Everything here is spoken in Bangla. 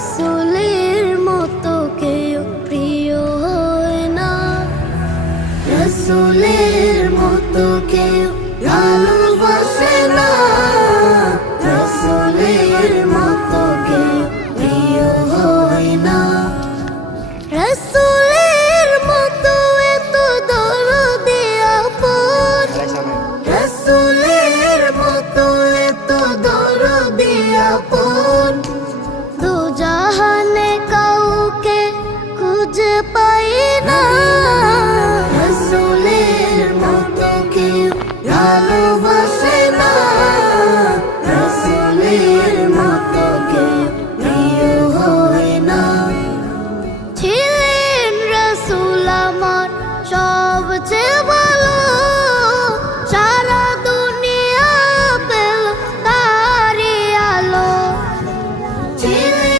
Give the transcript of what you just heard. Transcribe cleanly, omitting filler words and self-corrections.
রসুলের মতো কেউ প্রিয় হয় না, রসুলের মতো কেউ ভালোবাসে না, রসুলের মতো কেউ প্রিয় হয় না। রসুলের মতো এত দরদি আপন, রসুলের মতো এত দরদি আপন, দু জাহানে কাউকে খুঁজে পাই না,